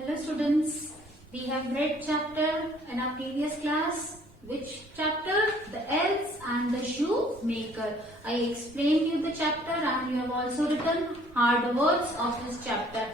Hello students, we have read chapter in our previous class. Which chapter? The elves and the shoemaker. I explained you the chapter and you have also written hard words of this chapter.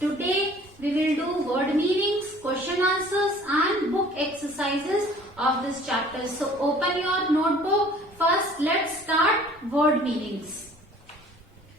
Today we will do word meanings, question answers and book exercises of this chapter. So open your notebook. First let's start word meanings.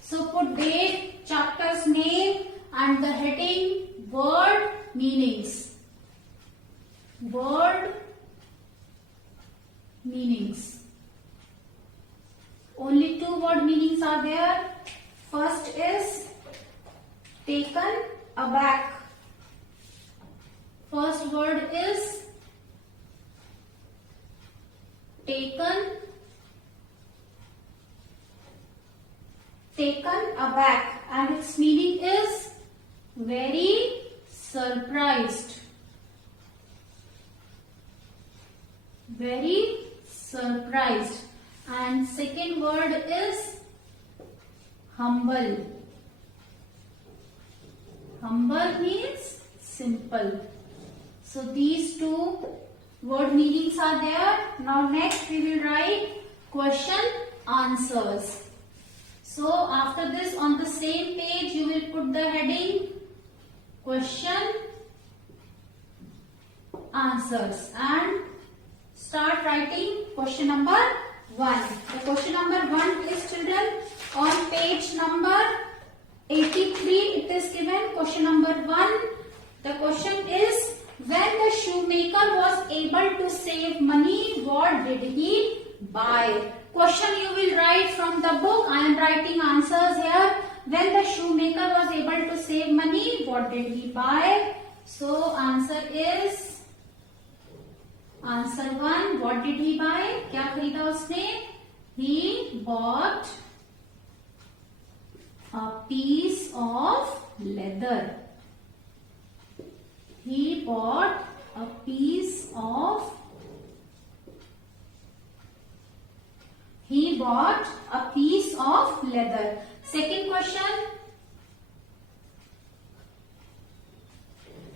So put date, chapter's name and the heading word meanings. Word meanings. Only two word meanings are there. First is taken aback. First word is taken aback and its meaning is very surprised. Very surprised. And second word is humble. Humble means simple. So these two word meanings are there. Now next we will write question answers. So after this on the same page you will put the heading question answers and start writing question number 1. The question number 1 is children on page number 83. It is given question number 1. The question is, when the shoemaker was able to save money, what did he buy? Question you will write from the book. I am writing answers here. When the shoemaker was able to save money, what did he buy? So answer is answer 1. What did he buy? क्या खरीदा उसने? He bought a piece of leather. He bought a piece of leather. Second question.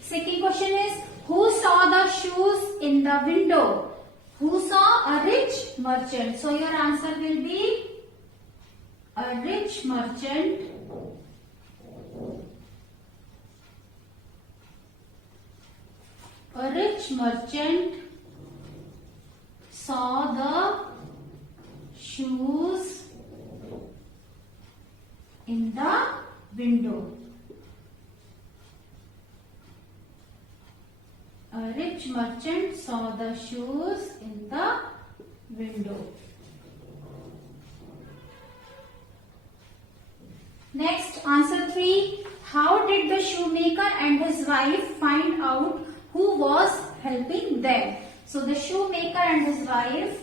Second question is, who saw the shoes in the window? Who saw? A rich merchant. So your answer will be a rich merchant. A rich merchant saw the shoes in the window. A rich merchant saw the shoes in the window. Next, answer 3. How did the shoemaker and his wife find out who was helping them? So the shoemaker and his wife,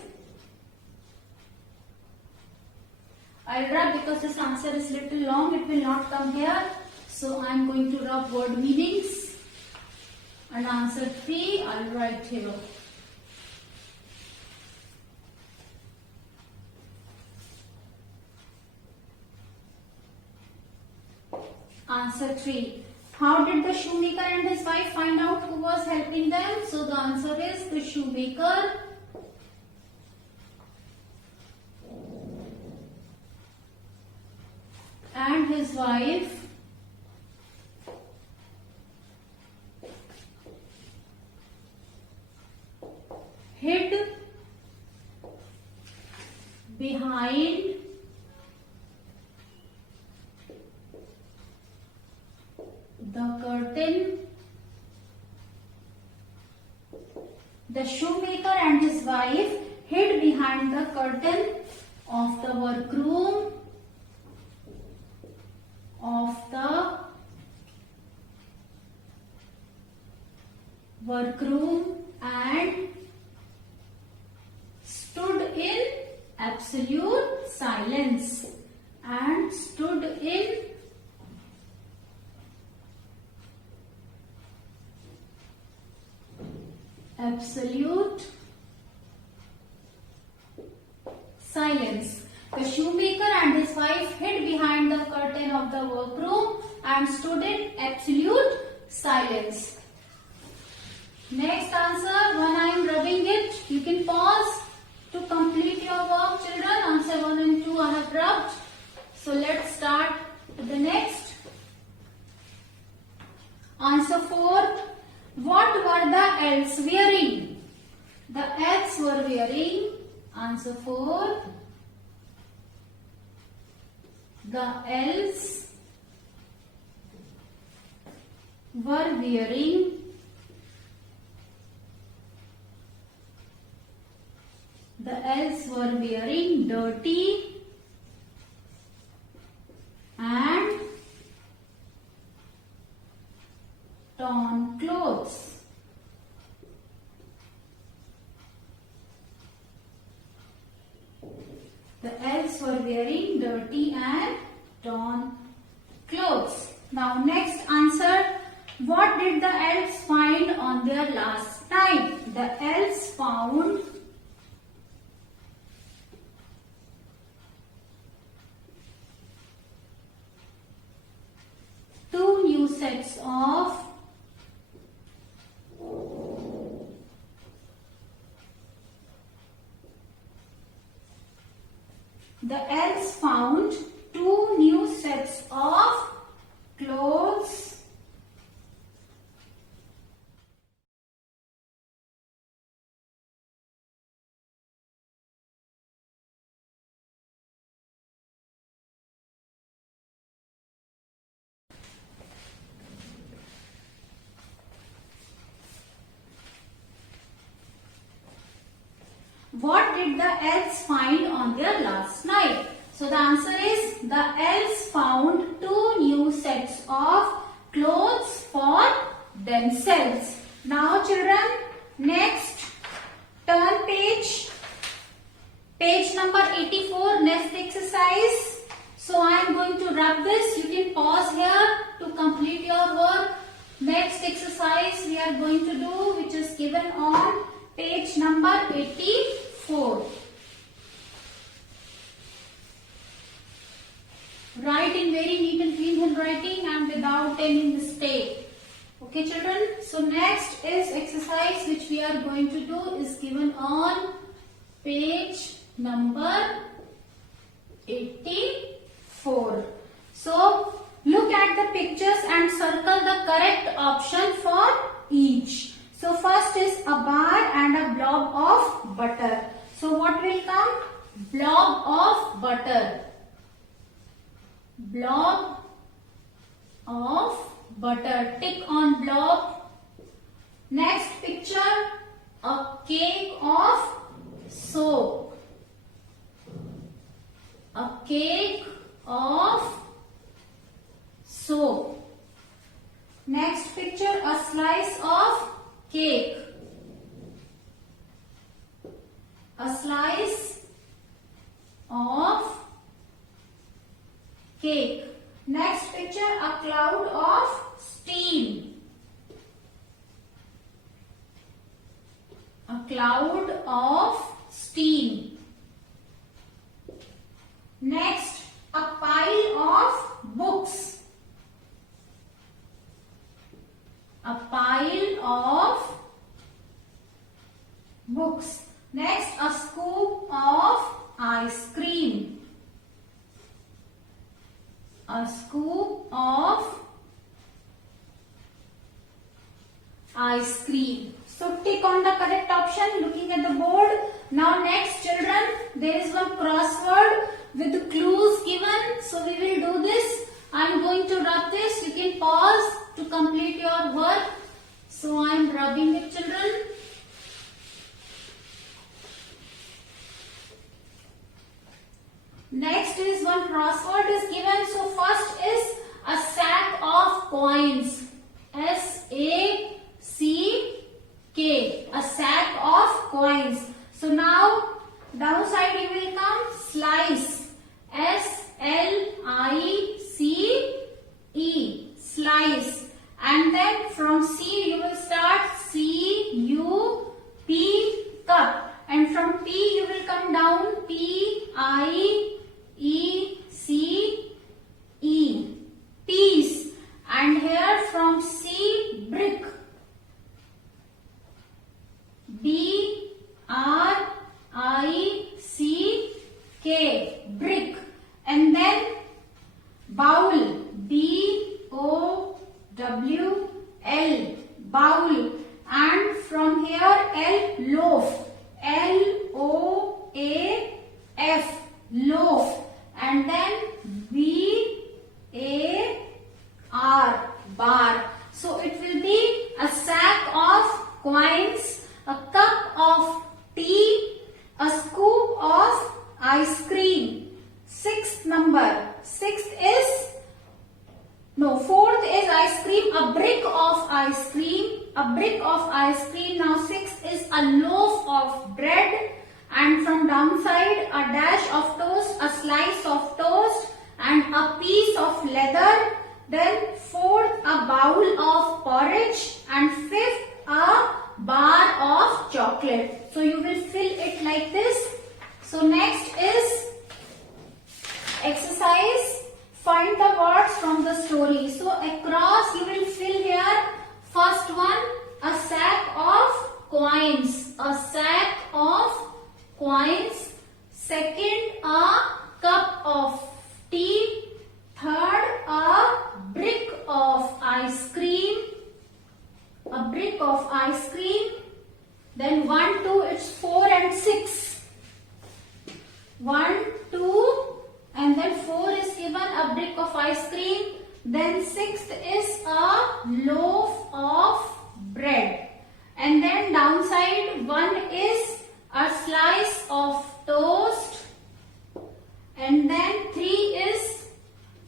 I'll rub because this answer is little long, it will not come here. So I am going to rub word meanings. And answer 3, I'll write here. Answer 3. How did the shoemaker and his wife find out who was helping them? So the answer is the shoemaker and his wife hid behind the curtain. The shoemaker and his wife hid behind the curtain of the workroom and stood in absolute silence. And stood in absolute silence. The shoemaker and his wife hid behind the curtain of the workroom and stood in absolute silence. Next answer, when I am rubbing it, you can pause to complete your work, children. Answer 1 and 2 I have rubbed. So let's start with the next. Answer 4. What were the elves wearing? The elves were wearing. Answer 4. The elves were wearing dirty and torn clothes. The elves were wearing dirty and torn clothes. Now next answer. What did the elves find on their last night? The elves found two new sets of clothes What did the elves find on their last night? So the answer is the elves found two new sets of clothes for themselves. Now children, next turn page number 84, next exercise. So I am going to rub this. You can pause here to complete your work. Next exercise we are going to do, which is given on page number 84. Write in very neat and clean handwriting and without any mistake. Okay children, so next is exercise which we are going to do is given on page number 84. So look at the pictures and circle the correct option for each. So first is a bar and a blob of butter. So what will come? Blob of butter. Blob of butter. Tick on blob. Next picture, a cake of soap. A cake of soap. Next picture, a slice of cake. A slice of cake. Next picture, a cloud of steam. A cloud of steam. Next, a pile of books. A pile of books. Next, a scoop of ice cream. A scoop of ice cream. So tick on the correct option looking at the board. Now next children, there is one crossword with the clues given. So we will do this. I am going to rub this. You can pause to complete your work. So I am rubbing it children. Next is one crossword is given. So first is a sack of coins. S-A-C-K. A sack of coins. So now downside you will come slice. S-L-I-C-E. Slice. And then from C you will start C-U-P. Cup. And from P you will come down P-I-E-C-E. Peace. And here from C W L bowl, and from here L loaf, LOAF loaf, and then BAR bar. So it will be a sack of coins, a cup of tea, a scoop of ice cream. Fourth is ice cream, a brick of ice cream, Now sixth is a loaf of bread, and from downside a dash of toast, a slice of toast, and a piece of leather. Then fourth, a bowl of porridge, and fifth, a bar of chocolate. So you will fill it like this. So next is exercise. Find the words from the story. So across you will fill here. First one, a sack of coins. Second, a cup of tea. Third, a brick of ice cream. Then 1, 2, it's 4 and 6. 1, 2, and then 4 is given, a brick of ice cream. Then 6th is a loaf of bread. And then downside 1 is a slice of toast. And then 3 is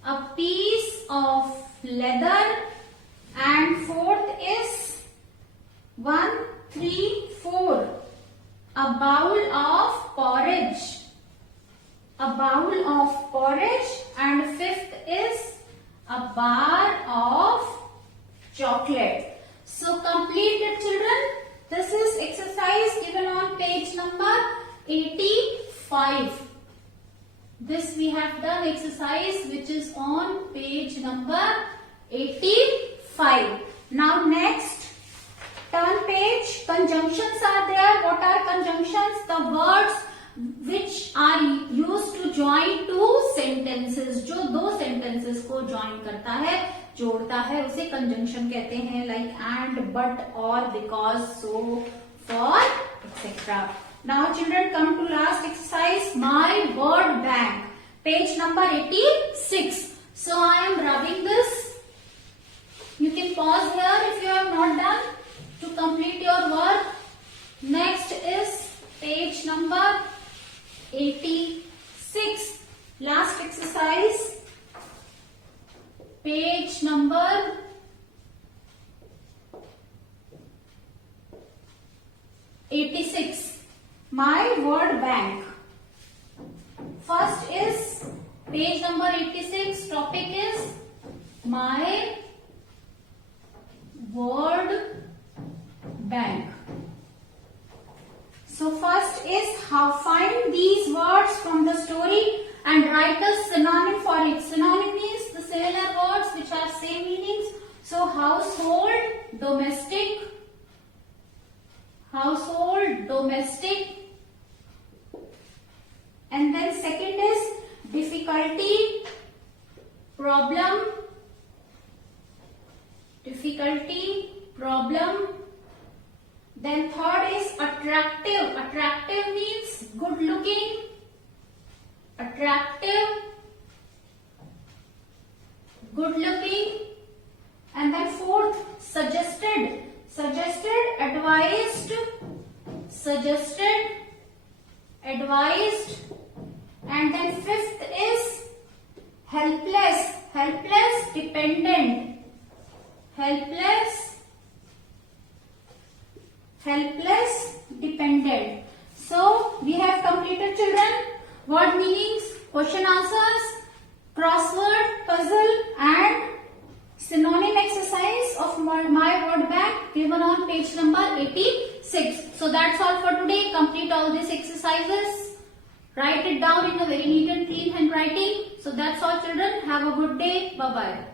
a piece of leather. And 4th is 1, 3, 4, a bowl of porridge. And 5th is a bar of chocolate. So completed, children. This is exercise given on page number 85. This we have done exercise which is on page number 85. Now next, turn page. Conjunctions are there. What are conjunctions? The words which are used to join two sentences. जो दो sentences को join करता है, जोड़ता है, उसे conjunction कहते हैं. Like and, but, or, because, so, for, etc. Now children, come to last exercise. My word bank. Page number 86. So I am rubbing this. You can pause here if you have not done to complete your work. Next is page number 86. Last exercise. Page number 86. My word bank. First is page number 86. Topic is my word bank. So first is how find these words from the story and write a synonym for it. Synonym means the similar words which have same meanings. So household, domestic, and then second is difficulty, problem. Then third is attractive. Attractive means good looking. And then fourth, suggested, advised. And then fifth is helpless, dependent. So we have completed, children, word meanings, question answers, crossword, puzzle, and synonym exercise of my word bank given on page number 86. So that's all for today. Complete all these exercises. Write it down in a very neat and clean handwriting. So that's all, children. Have a good day. Bye-bye.